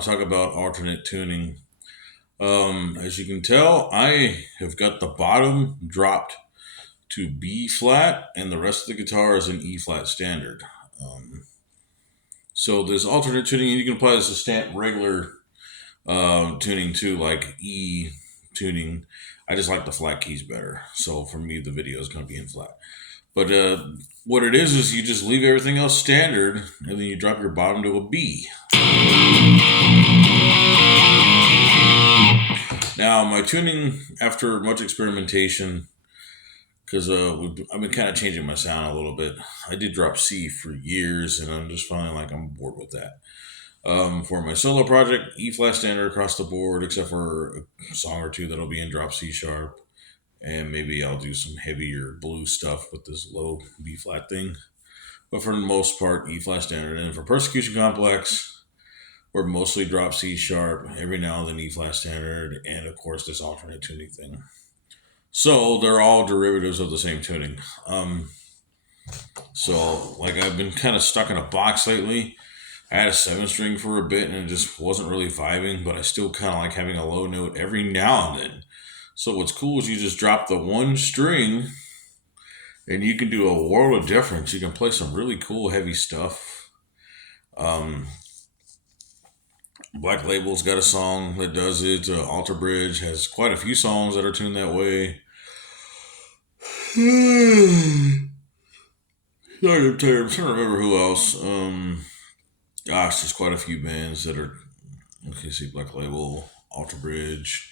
want to talk about alternate tuning. As you can tell, I have got the bottom dropped to B flat, and the rest of the guitar is in E flat standard. Um, so this alternate tuning, you can apply this to stamp regular tuning too, like E tuning. I just like the flat keys better. So for me, the video is going to be in flat. But what it is you just leave everything else standard, and then you drop your bottom to a B. Now, my tuning, after much experimentation, because I've been kind of changing my sound a little bit. I did drop C for years, and I'm just feeling like I'm bored with that. For my solo project, E flat standard across the board, except for a song or two that'll be in drop C sharp, and maybe I'll do some heavier blues stuff with this low B flat thing. But for the most part, E flat standard. And for Persecution Complex, we're mostly drop C sharp, every now and then E flat standard, and of course this alternate tuning thing. So they're all derivatives of the same tuning. So like I've been kind of stuck in a box lately. I had a 7-string for a bit and it just wasn't really vibing, but I still kind of like having a low note every now and then. So what's cool is you just drop the one string and you can do a world of difference. You can play some really cool heavy stuff. Black Label's got a song that does it. Alter Bridge has quite a few songs that are tuned that way. I'm trying to remember who else. Gosh, there's quite a few bands that are. Okay, see Black Label, Alter Bridge.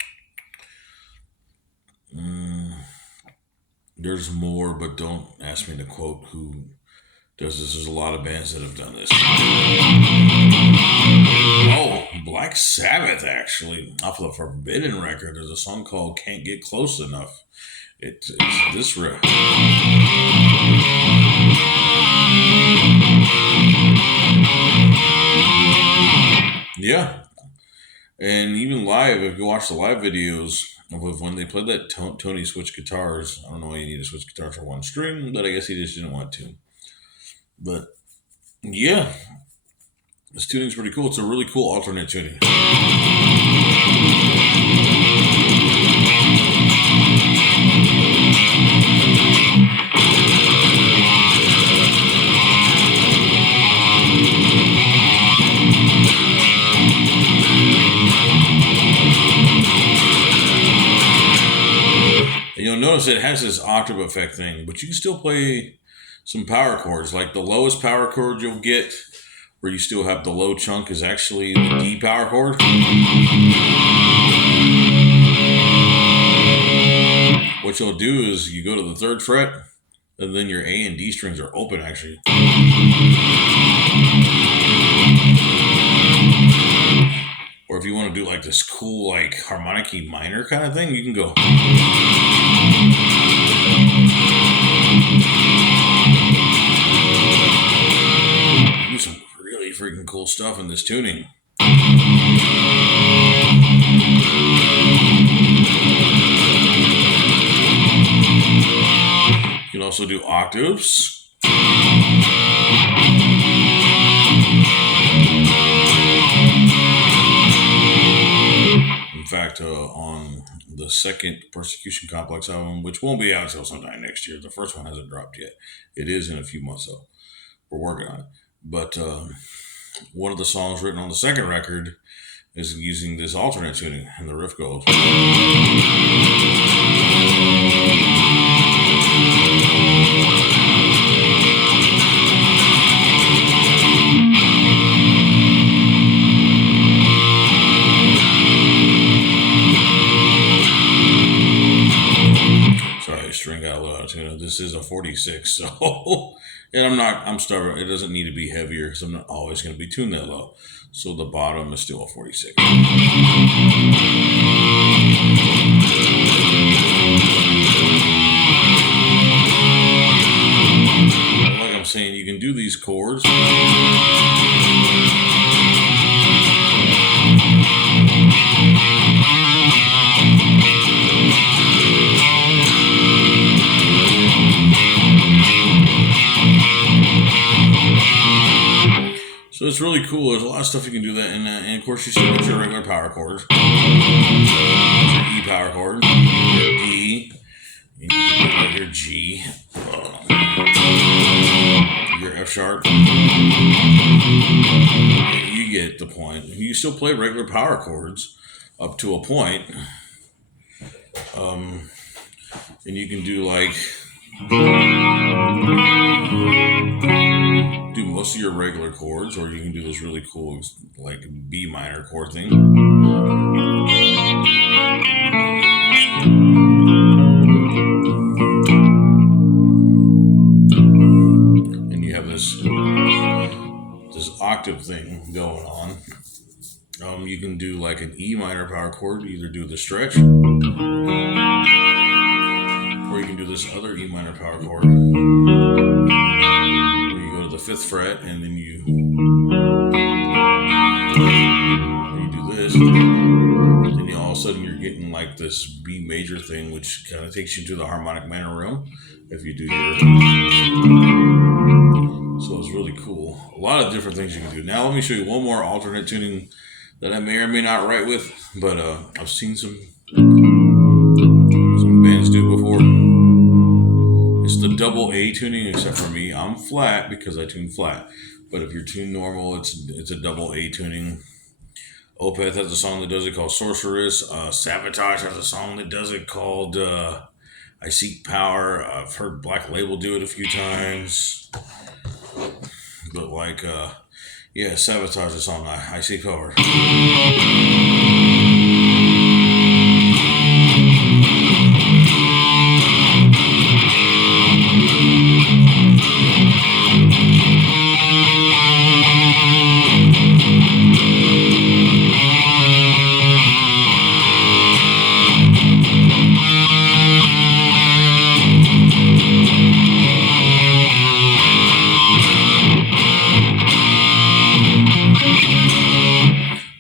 There's more, but don't ask me to quote who does this. There's a lot of bands that have done this. Oh, Black Sabbath, actually. Off the Forbidden record, there's a song called Can't Get Close Enough. It's this riff. Yeah. And even live, if you watch the live videos of when they played that, Tony switched guitars. I don't know why you need to switch guitars for one string, but I guess he just didn't want to. But yeah, this tuning's pretty cool. It's a really cool alternate tuning. And you'll notice it has this octave effect thing, but you can still play some power chords. Like the lowest power chord you'll get, where you still have the low chunk, is actually the D power chord. What you'll do is you go to the 3rd fret, and then your A and D strings are open actually. Or if you want to do like this cool like harmonic key minor kind of thing, you can go. Do some really freaking cool stuff in this tuning. You can also do octaves. In fact, on the second Persecution Complex album, which won't be out until sometime next year, the first one hasn't dropped yet. It is in a few months though. We're working on it. But one of the songs written on the second record is using this alternate tuning, and the riff goes. Sorry, string got a little out of tune. This is a 46, so and I'm stubborn. It doesn't need to be heavier because I'm not always going to be tuned that low. So the bottom is still a 46. Like I'm saying, you can do these chords. So it's it's really cool. There's a lot of stuff you can do that, and of course you still get your regular power chords, your E power chord, your D, your G, your F sharp. You get the point. You still play regular power chords up to a point. And you can do like do most of your regular chords, or you can do this really cool like B minor chord thing. And you have this octave thing going on. You can do like an E minor power chord, either do the stretch, or you can do this other E minor power chord where you go to the 5th fret and then you do this. Then you all of a sudden you're getting like this B major thing, which kind of takes you to the harmonic minor realm if you do your. So it's really cool. A lot of different things you can do. Now let me show you one more alternate tuning that I may or may not write with, but I've seen some bands do it before. It's the double A tuning, except for me, I'm flat because I tune flat. But if you're tuned normal, it's a double A tuning. Opeth has a song that does it called Sorceress. Sabotage has a song that does it called I Seek Power. I've heard Black Label do it a few times. But like, yeah, Sabotage is on I Seek Power.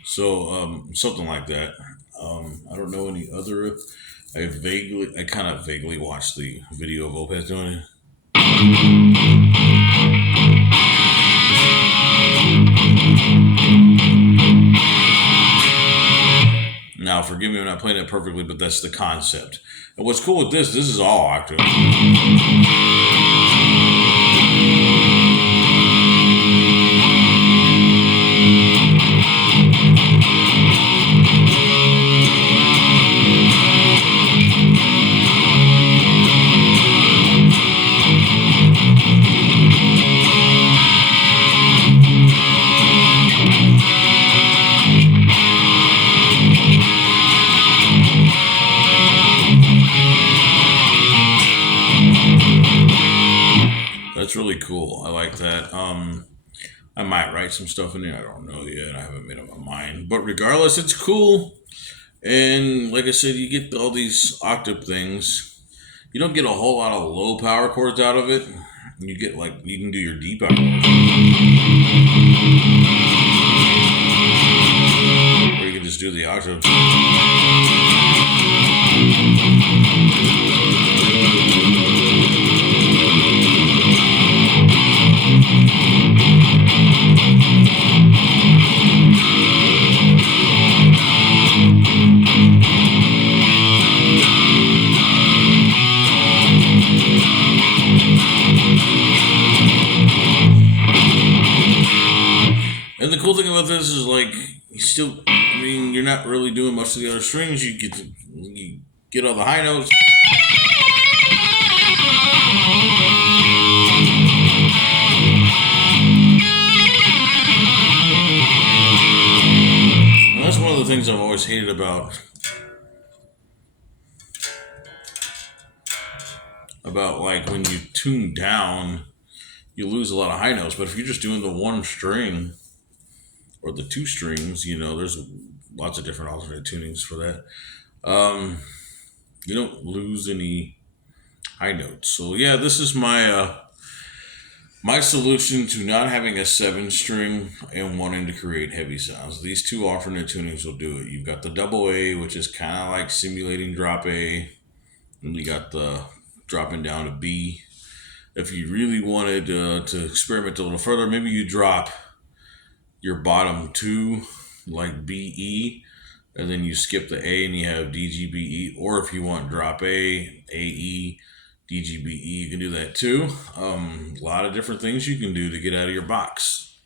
So something like that. I don't know any other. I kind of vaguely watched the video of Opeth doing it. Now, forgive me, I'm not playing it perfectly, but that's the concept. And what's cool with this is all octave. That's really cool. I like that. I might write some stuff in there. I don't know yet. I haven't made up my mind. But regardless, it's cool. And like I said, you get all these octave things. You don't get a whole lot of low power chords out of it. You get like, you can do your D power chords. Or you can just do the octave. And the cool thing about this is like you still, I mean, you're not really doing much of the other strings. You get all the high notes. And that's one of the things I've always hated about like when you tune down, you lose a lot of high notes. But if you're just doing the one string or the two strings, you know, there's lots of different alternate tunings for that. You don't lose any high notes. So yeah, this is my my solution to not having a 7-string and wanting to create heavy sounds. These two alternate tunings will do it. You've got the double A, which is kind of like simulating drop A, and you got the dropping down to B. If you really wanted to experiment a little further, maybe you drop your bottom two, like BE, and then you skip the A and you have DGBE. Or if you want drop A, AE, DGBE, you can do that too. A lot of different things you can do to get out of your box.